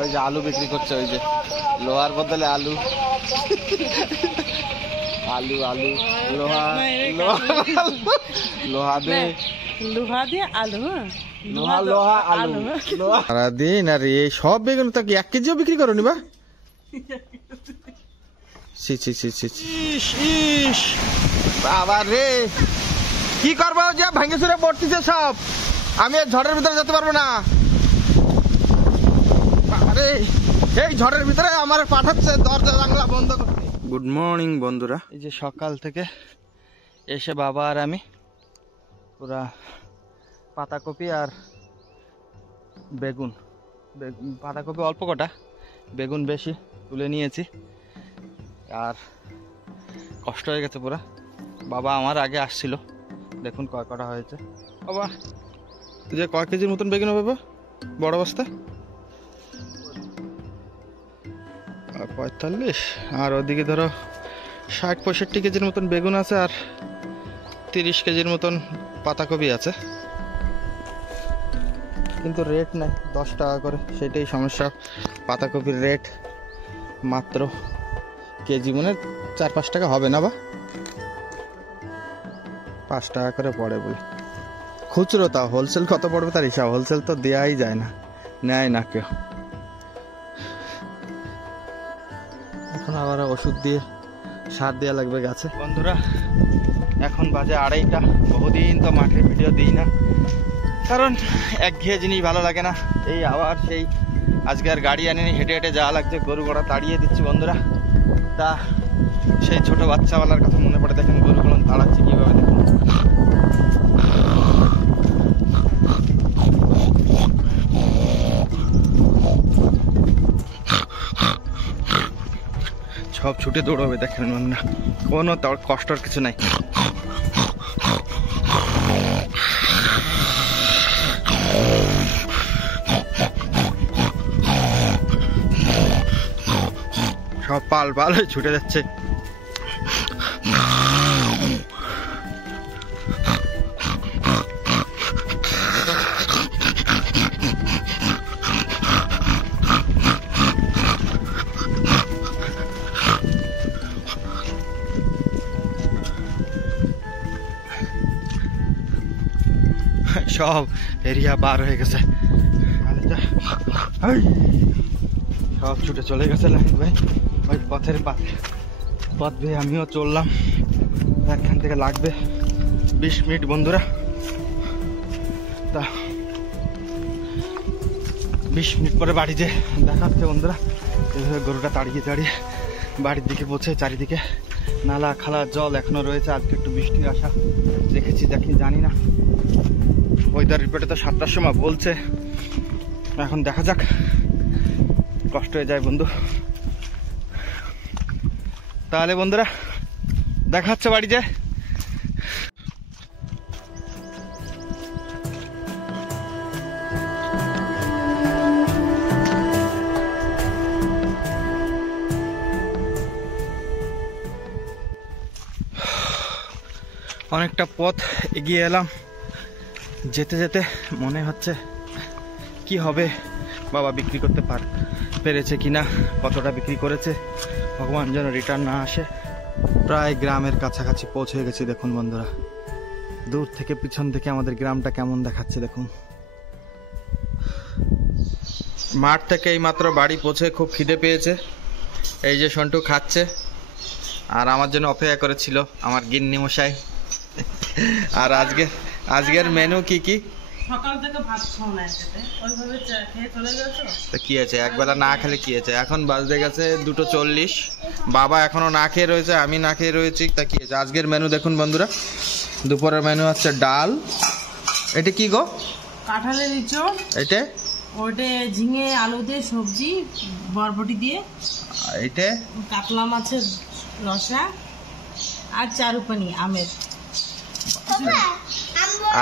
ওই যে আলু বিক্রি করছে, ওই যে লোহার বদলে আলু আলু আলু লোহা লোহা দে লোহা দিয়ে আলু লোহা লোহা আলু সারাদিন। আর এই সব বেগুন তো 1 কেজিও বিক্রি করো নি বা? বাবা রে, কি করবো যে ভাঙে চুরে পড়তেছে সব। আমি ঝড়ের ভিতরে যেতে পারবো না। আরে এই ঝড়ের ভিতরে আমার পাঠাচ্ছে দরজা জানলা বন্ধ করতে। গুড মর্নিং বন্ধুরা, এই যে সকাল থেকে এসে বাবা আর আমি পুরা পাতাকপি আর বেগুন, পাতাকপি অল্প কটা, বেগুন বেশি তুলে নিয়েছি। আর কষ্ট হয়ে গেছে পুরা। বাবা আমার আগে আসছিল, দেখুন কয় কটা হয়েছে। বাবা যে কয় কেজির মতন বেগুন হবে বাবা বড় বস্তা? 45। আর ওদিকে ধরো 60-65 কেজির মতন বেগুন আছে, আর 30 কেজির মতন পাতাকপি আছে। কিন্তু রেট নাই, 10 টাকা করে, সেটাই সমস্যা। পাতাকপির রেট মাত্র কেজি মনে 4-5 টাকা হবে না বা 5 টাকা করে পড়ে বলে খুচরো। তা হোলসেল কত পড়বে তার হিসাব, হোলসেল তো দেওয়াই যায় না, নেয় না কেউ। এখন আবার ওষুধ দিয়ে সার দেওয়া লাগবে গাছে। বন্ধুরা এখন বাজে 2:30টা। বহুদিন তো মাঠে ভিডিও দিই না, কারণ একঘেয়ে জিনিস ভালো লাগে না। এই আবার সেই আজকে আর গাড়ি আনিনি, হেঁটে হেঁটে যাওয়া লাগছে। গরু গোড়া তাড়িয়ে দিচ্ছি বন্ধুরা। তা সেই ছোট বাচ্চাওয়ালার কথা মনে পড়ে। দেখেন গরুগুলো তাড়াচ্ছি কীভাবে, দেখুন। সব ছুটে দৌড়বে, দেখেন বন্ধুরা, কোনো তার কষ্টর কিছু নাই। সব পাল পাল ছুটে যাচ্ছে। সব এরিয়া বার হয়ে গেছে, সব ছুটে চলে গেছে ভাই। ওই পথের পথ দিয়ে আমিও চললাম। এখান থেকে লাগবে 20 মিনিট বন্ধুরা। তা 20 মিনিট পরে বাড়ি যে দেখা হচ্ছে বন্ধুরা। এইভাবে গরুটা তাড়িয়ে তাড়িয়ে বাড়ির দিকে পৌঁছে। চারিদিকে নালা খালা জল এখনো রয়েছে। আজকে একটু বৃষ্টির আশা দেখেছি, জানি না। ওয়েদার রিপোর্টে তো 7টার সময় বলছে, এখন দেখা যাক। কষ্ট হয়ে যায় বন্ধু। তাহলে বন্ধুরা দেখা হচ্ছে বাড়ি যায়। অনেকটা পথ এগিয়ে এলাম। যেতে যেতে মনে হচ্ছে কি হবে, বাবা বিক্রি করতে পেরেছে কিনা, কতটা বিক্রি করেছে, ভগবান যেন রিটার্ন না আসে। প্রায় গ্রামের কাছাকাছি পৌঁছে গেছি। দেখুন বন্ধুরা, দূর থেকে পিছন থেকে আমাদের গ্রামটা কেমন দেখাচ্ছে দেখুন। মাঠ থেকে এই মাত্র বাড়ি পৌঁছে খুব খিদে পেয়েছে। এই যে সন্টু খাচ্ছে, আর আমার জন্য অপেক্ষা করেছিল আমার গিন্নি মশাই। আর আজকের মেনু কি কি? সকাল থেকে ভাত খাও না, ওইভাবে খেয়ে চলে গেছো। তা কি আছে, একবেলা না খেলে কি আছে? এখন বাজতে গেছে 2:40। বাবা এখনো না খেয়ে রয়েছে, আমি না খেয়ে রয়েছি। তা কি আছে আজকের মেনু দেখুন বন্ধুরা। দুপুরের মেনু হচ্ছে ডাল। এটা কি গো? কাঁঠালের ইঁচড়। এটা ওইটা ঝিঙে আলু দিয়ে সবজি, বরবটি দিয়ে। এটা কাতলা মাছের রসা আর চারুপানি আমের।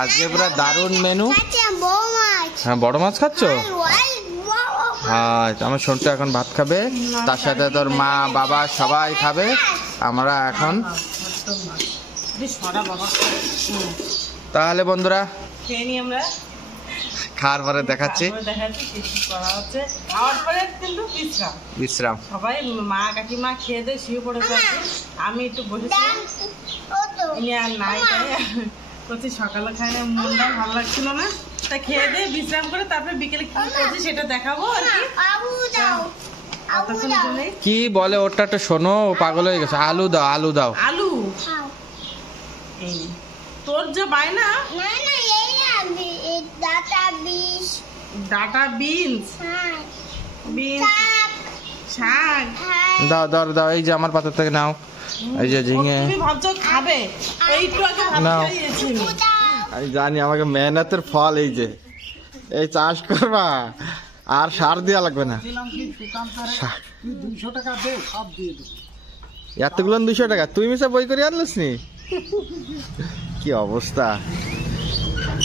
আজকে পুরো দারুণ মেনু। হ্যাঁ, বড় মাছ খাচ্ছ? হ্যাঁ, আমার সন্টু এখন ভাত খাবে, তার সাথে তোর মা বাবা সবাই খাবে। আমরা এখন তাহলে বন্ধুরা খেয়ে নি আমরা। খাওয়ার পরে দেখাচ্ছি দেখাচ্ছি কি কি করা হচ্ছে। খাওয়ার পরে কিন্তু বিশ্রাম বিশ্রাম। সবাই মা কাকিমা খেয়ে দিয়ে শুয়ে পড়েছে। আমি একটু বসেছিলাম, ইনি আর নাই, তাই করছি সকালে খাই না, মনটা ভালো লাগছিল না, তাই খেয়ে দিয়ে বিশ্রাম করে তারপরে বিকেলে কি করছি সেটা দেখাবো আর কি। ততক্ষণ জন্যই কি বলে ওটা একটা শোনো, ও পাগল হয়ে গেছে। আলু দাও, আলু দাও। আলু এই তোর যে বায়না, ডাটা বিনস শাক দাও দাও দাও, এই যে আমার পাতা থেকে নাও। এই যে ঝিঙে। তুমি ভাবছো খাবে, এইটু আগে ভাত নাও। খাইয়েছি আমি। আমি জানি আমাকে মেহনতের ফল এই যে, এই চাষ করবা আর সার দেওয়া লাগবে না। এতগুলো 200 টাকা তুই মিশা বই করে আনলিস নি? কি অবস্থা।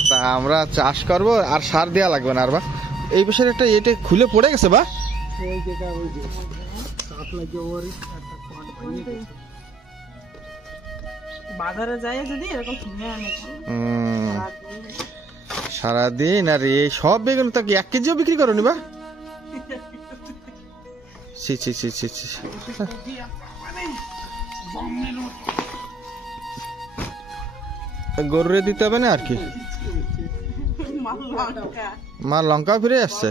তা আমরা চাষ করব আর সার দেওয়া লাগবে না। আর বা এই বছর একটা এটা খুলে পড়ে গেছে বা, বাজারে যাই যদি এরকম কিনে আনে সারাদিন। আর এই সব বেগুন তো 1 কেজিও বিক্রি করো নি বা? ছি ছি ছি ছি ছি। গরুরে দিতে হবে না আর কি। মা লঙ্কা ফিরে আসছে।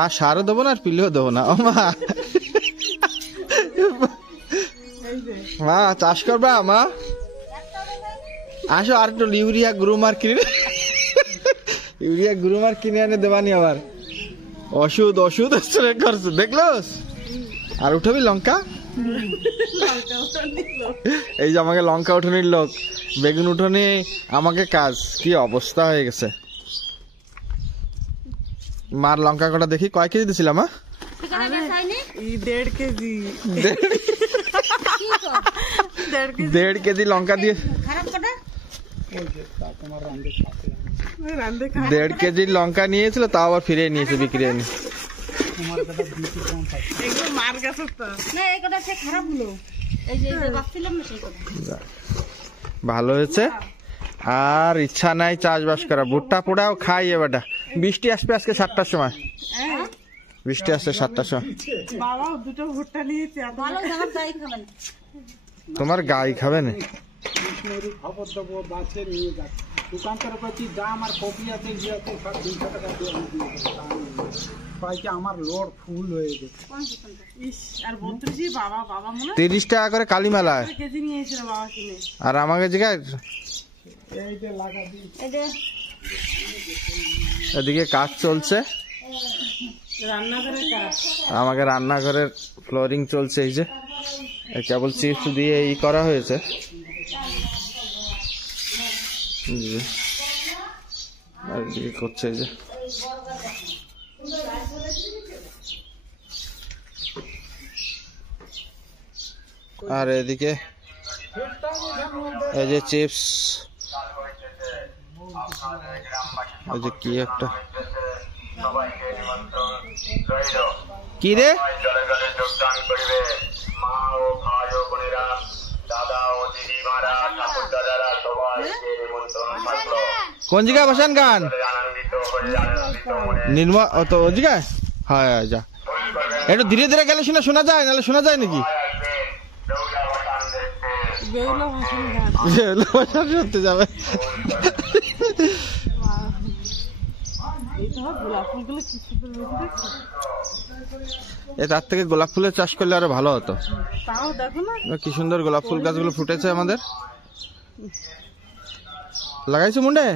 আর সারও দেবো না আর পিলেও দেবো না। ও মা, মা চাষ করবা? মা আসো, আর একটু ইউরিয়া গ্রুমার কিনে, ইউরিয়া গ্রুমার কিনে এনে দেবানি। আবার ওষুধ ওষুধ করছে দেখলোস। আর উঠাবি লঙ্কা। এই যে আমাকে লঙ্কা উঠানির লোক, বেগুন উঠানি আমাকে কাজ। কি অবস্থা হয়ে গেছে। মার লঙ্কা কটা দেখি কয় কেজি দিছিলাম? 1.5 কেজি। 1.5 কেজি লঙ্কা দিয়ে 1.5 কেজি লঙ্কা নিয়েছিল, তাও আবার ফিরে নিয়েছে বিক্রি এনে। ভালো হয়েছে। আর ইচ্ছা নাই চাষবাস করা, ভুট্টা পোড়াও খাই। এবারটা বৃষ্টি আসবে আজকে 7টার সময়, বৃষ্টি আসছে 7টার সময়। বাবা দুটো ভুট্টা নিয়েছি। তোমার গাই খাবে না? খবর দেবো, বাসে নিয়ে যাচ্ছে দোকানদার প্রতি দাম। আর কপি আছে, ইয়ে আছে, সব 200 টাকা দিয়ে আমার লোড ফুল হয়ে গেছে। আর বলতেছি বাবা বাবা মনে 30 টাকা করে কালীমেলায় কেজি নিয়েছিল বাবা কিনে। আর আমাকে জিগায় এই যে লাগা দিই, এদিকে কাজ চলছে, রান্নাঘরের কাজ। আমাকে রান্নাঘরের ফ্লোরিং চলছে। এই যে কেবল চিপস দিয়ে ই করা হয়েছে। আর এদিকে করছে এই যে। আর এদিকে এই যে চিপস, এই যে কি একটা কি রে, কোন জায়গায় বসান গান নির্মল তো ওই জায়গায়? হ্যাঁ যা, একটু ধীরে ধীরে গেলে শোনা যায়, নাহলে শোনা যায় নাকি? শুনতে যাবে। তার থেকে গোলাপ ফুলের চাষ করলে আরো ভালো হতো। তাও দেখো না কি সুন্দর গোলাপ ফুল গাছগুলো ফুটেছে আমাদের। লাগাইছো মুন্ডে?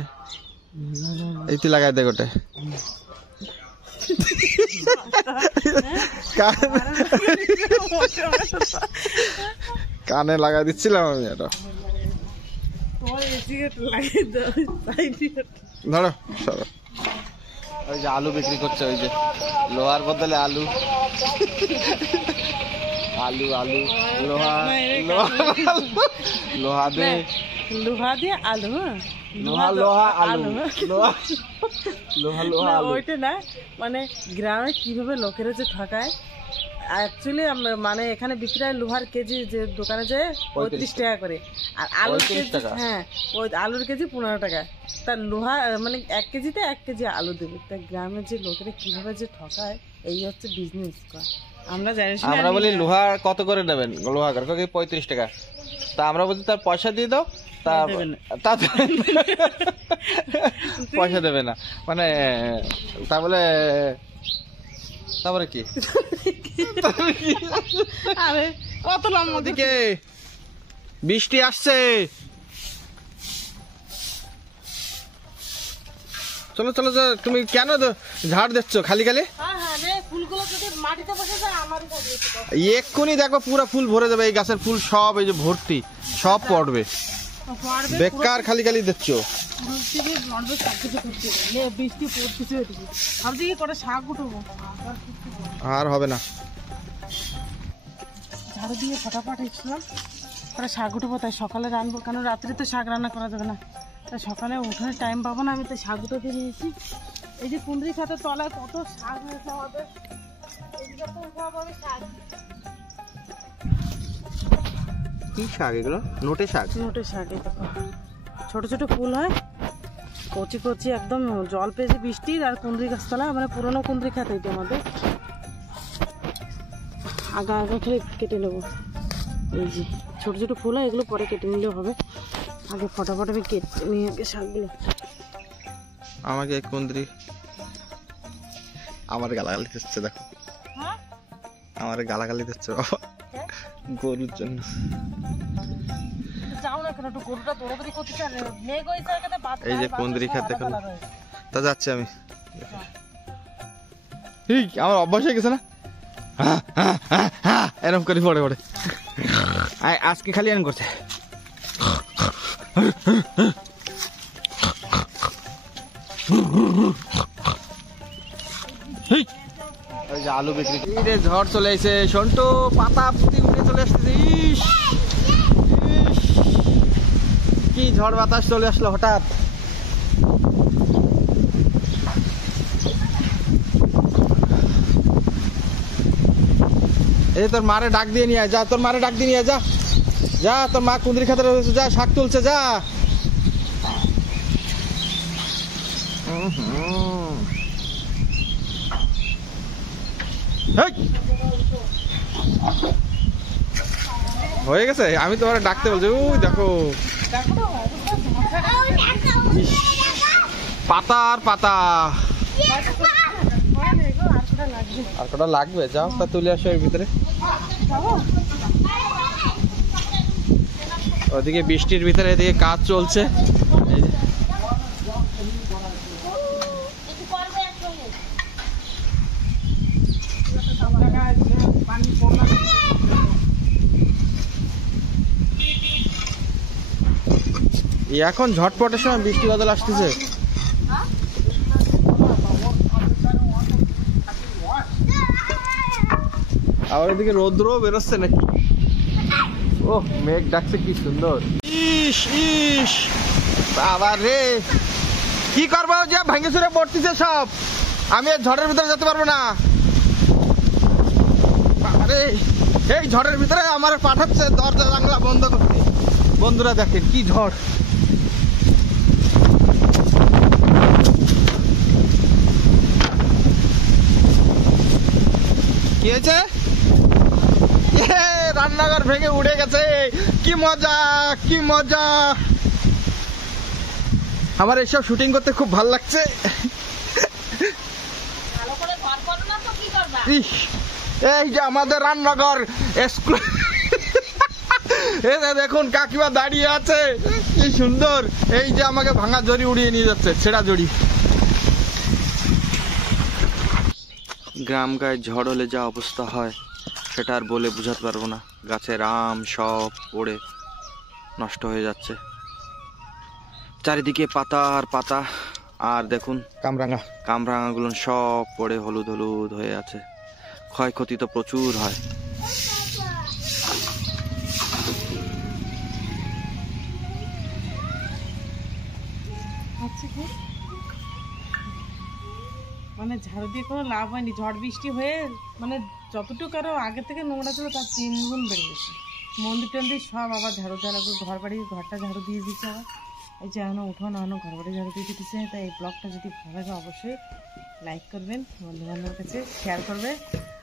এইটি লাগাই দে গোটে। কানে লাগাই দিচ্ছিলাম আমি। এটা ধরো সরো। ওই যে আলু বিক্রি করছে, ওই যে লোহার বদলে আলু, আলু আলু লোহা, লোহা দে, লোহা দিয়ে আলু, লোহা লোহা আলু, লোহা লোহা লোহা আলু। ওইটা না, মানে গ্রামে কিভাবে লোকেরা যে ঠকায় অ্যাকচুয়ালি মানে এখানে বিক্রি হয় লোহার কেজি যে দোকানে যায় 35 টাকা করে, আর আলুর কেজি, হ্যাঁ ওই আলুর কেজি 15 টাকা। তার লোহা মানে 1 কেজিতে 1 কেজি আলু দেবে। তা গ্রামের যে লোকেরা কিভাবে যে ঠকায়, এই হচ্ছে বিজনেস। আমরা জানি না। আমরা বলি লোহা কত করে নেবেন, লোহা কার 35 টাকা। তা আমরা বলছি তার পয়সা দিয়ে দাও, পয়সা দেবে না মানে। তারপরে কি আরে কত লম্বা দিকে বৃষ্টি আসছে, চলো চলো। তুমি কেন ঝাড় দিচ্ছ খালি খালি? এক্ষুনি দেখো পুরো ফুল ভরে যাবে, এই গাছের ফুল সব এই যে ভর্তি, সব পড়বে। বেকার খালি খালি দিচ্ছ। আর হবে না, ঝাড়ু দিয়ে ফটাফট এসেছিলাম, তাহলে শাক উঠবো। তাই সকালে রান্নবো, কারণ রাত্রে তো শাক রান্না করা যাবে না। তাই সকালে উঠার টাইম পাবো না, আমি তো শাক উঠোতে নিয়েছি। এই যে কুন্দ্রি খাতের তলায় কত শাক হয়েছে আমাদের, কি শাক এগুলো? নোটে শাক। নোটে শাক, ছোট ছোট ফুল হয়, কচি কচি একদম। জল পেয়েছে বৃষ্টির, আর কুন্দ্রি গাছতলা মানে পুরোনো কুন্দ্রি খাত এটা আমাদের। আগা খেলে কেটে নেবো। এই যে ছোট ছোট ফুল হয়, এগুলো পরে কেটে নিলেও হবে। আগে ফটাফট আমি কেটে নিয়ে আগে শাকগুলো। আমাকে কুন্দ্রি আমার গালাগালি দিচ্ছে, দেখো আমার গালাগালি দিচ্ছে বাবা, গরুর জন্য। এই যে কুন্দ্রি খাত দেখুন, তা যাচ্ছে আমি। আমার অভ্যাস হয়ে গেছে না, এরকম করে পড়ে পড়ে। আজকে খালি এরকম করছে। ওই যে আলু বিক্রি, ঝড় চলে এসে সন্টু, পাতা পুঁতি উঠে চলে আসছে। কি ঝড় বাতাস চলে আসলো হঠাৎ। এই তোর মারে ডাক দিয়ে নিয়ে আয়, যা তোর মারে ডাক দিয়ে নিয়ে যা, যা তোর মা কুন্দ্রি খাতে রয়েছে, যা শাক তুলছে, যা। হয়ে গেছে, আমি তোমার ডাকতে বলছি। দেখো পাতা আর পাতা, আর কটা লাগবে, যাও তা তুলে আসো এর ভিতরে। ওদিকে বৃষ্টির ভিতরে এদিকে কাজ চলছে। এখন ঝটপটের সময় বৃষ্টি বাদল আসতেছে। আবার এদিকে রৌদ্রও বেরোচ্ছে নাকি। ও মেঘ ডাকছে, কি সুন্দর। ইস ইস বাবা রে, কি করবো, যে ভাঙে চুরে পড়তেছে সব। আমি এই ঝড়ের ভিতরে যেতে পারবো না। আরে এই ঝড়ের ভিতরে আমার পাঠাচ্ছে দরজা জানলা বন্ধ করতে। বন্ধুরা দেখেন কি ঝড়। কি হয়েছে? রান্নাঘর ভেঙে উড়ে গেছে, কি মজা কি মজা। আমার এইসব শুটিং করতে খুব ভালো লাগছে। এই যে আমাদের রান্নাঘর, দেখুন কাকিমা দাঁড়িয়ে আছে, কি সুন্দর। এই যে আমাকে ভাঙা জড়ি উড়িয়ে নিয়ে যাচ্ছে, ছেঁড়া জড়ি। গ্রাম গায়ে ঝড় হলে যা অবস্থা হয় সেটা আর বলে বোঝাতে পারবো না। গাছের আম সব পড়ে নষ্ট হয়ে যাচ্ছে, চারিদিকে পাতা আর পাতা। আর দেখুন কামরাঙা গুলো সব পড়ে হলুদ হলুদ হয়ে আছে। ক্ষয়ক্ষতি তো প্রচুর হয়। মানে ঝাড়ু দিয়ে কোনো লাভ হয়নি, ঝড় বৃষ্টি হয়ে মানে যতটুকু আরও আগে থেকে নোংরা ছিল তার 3 গুণ বেড়ে গেছে। মন্দির টন্দির সব আবার ঝাড়ু দেওয়া লাগবে, ঘরটা ঝাড়ু দিয়ে দিচ্ছে আবার। এই যে এখনও উঠোন এখনও ঘর বাড়ি ঝাড়ু দিয়ে দিতেছে। তাই এই ব্লগটা যদি ভালো লাগে অবশ্যই লাইক করবেন, বন্ধুবান্ধবের কাছে শেয়ার করবে,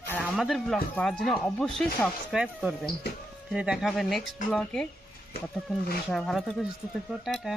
আর আমাদের ব্লগ পাওয়ার জন্য অবশ্যই সাবস্ক্রাইব করবেন। ফিরে দেখা হবে নেক্সট ব্লগে। ততক্ষণ সবাই ভালো থেকো, সুস্থ থেকো, টাটা।